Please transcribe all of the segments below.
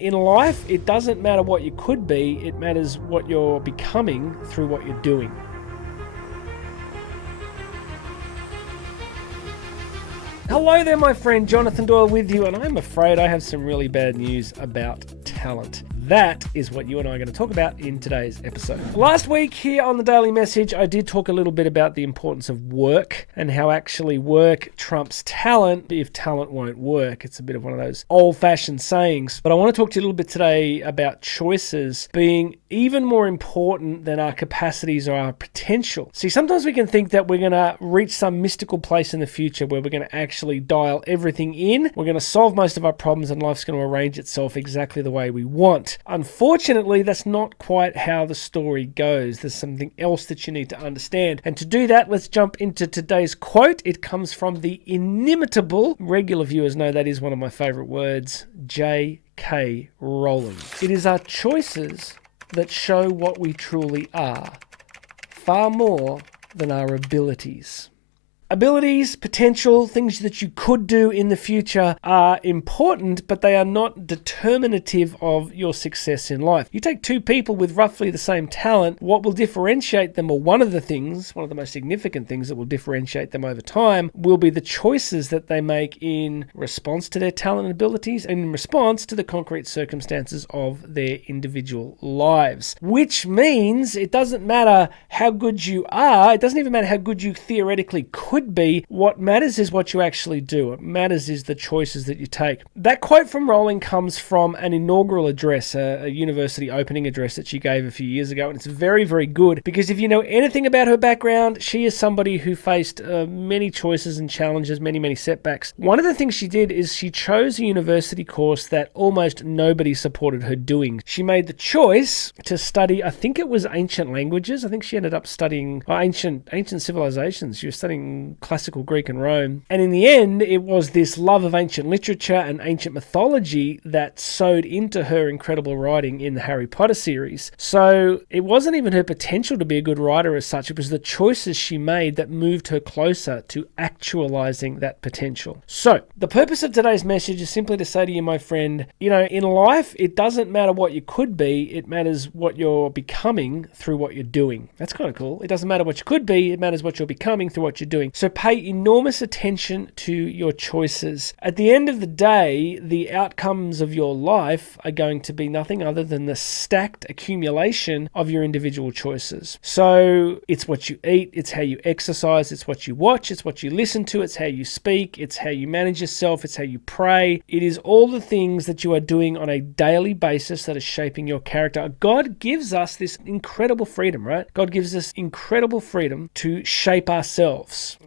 In life, it doesn't matter what you could be, it matters what you're becoming through what you're doing. Hello there, my friend. Jonathan Doyle with you, and I'm afraid I have some really bad news about talent. That is what you and I are going to talk about in today's episode. Last week here on the Daily Message, I did talk a little bit about the importance of work and how actually work trumps talent if talent won't work. It's a bit of one of those old-fashioned sayings. But I want to talk to you a little bit today about choices being even more important than our capacities or our potential. See, sometimes we can think that we're going to reach some mystical place in the future where we're going to actually dial everything in. We're going to solve most of our problems and life's going to arrange itself exactly the way we want. Unfortunately, that's not quite how the story goes. There's something else that you need to understand. And to do that, let's jump into today's quote. It comes from the inimitable, regular viewers know that is one of my favorite words, JK Rowling. It is our choices that show what we truly are, far more than our abilities. Abilities, potential, things that you could do in the future are important, but they are not determinative of your success in life. You take two people with roughly the same talent, what will differentiate them, or one of the most significant things that will differentiate them over time, will be the choices that they make in response to their talent and abilities and in response to the concrete circumstances of their individual lives. Which means it doesn't matter how good you are, it doesn't even matter how good you theoretically could be. What matters is what you actually do. What matters is the choices that you take. That quote from Rowling comes from an inaugural address, a university opening address that she gave a few years ago, and it's very, very good because if you know anything about her background, she is somebody who faced many choices and challenges, many setbacks. One of the things she did is she chose a university course that almost nobody supported her doing. She made the choice to study, I think it was ancient languages. I think she ended up studying ancient civilizations. She was studying classical Greek and Rome. And in the end, it was this love of ancient literature and ancient mythology that sewed into her incredible writing in the Harry Potter series. So it wasn't even her potential to be a good writer as such. It was the choices she made that moved her closer to actualizing that potential. So the purpose of today's message is simply to say to you, my friend, in life, it doesn't matter what you could be. It matters what you're becoming through what you're doing. That's kind of cool. It doesn't matter what you could be. It matters what you're becoming through what you're doing. So pay enormous attention to your choices. At the end of the day, the outcomes of your life are going to be nothing other than the stacked accumulation of your individual choices. So it's what you eat, it's how you exercise, it's what you watch, it's what you listen to, it's how you speak, it's how you manage yourself, it's how you pray. It is all the things that you are doing on a daily basis that is shaping your character. God gives us this incredible freedom, right? God gives us incredible freedom to shape ourselves.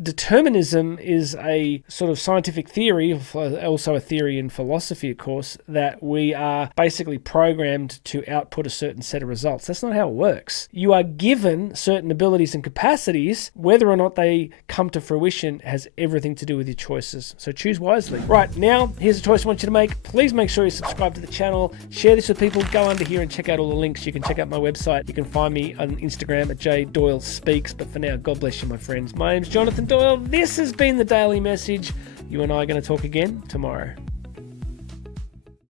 Determinism is a sort of scientific theory, also a theory in philosophy, of course, that we are basically programmed to output a certain set of results. That's not how it works. You are given certain abilities and capacities. Whether or not they come to fruition has everything to do with your choices. So choose wisely. Right, now, here's a choice I want you to make. Please make sure you subscribe to the channel. Share this with people. Go under here and check out all the links. You can check out my website. You can find me on Instagram at JK Doyle Speaks. But for now, God bless you, my friends. My name's Jonathan Doyle. This has been the Daily Message. You and I are going to talk again tomorrow.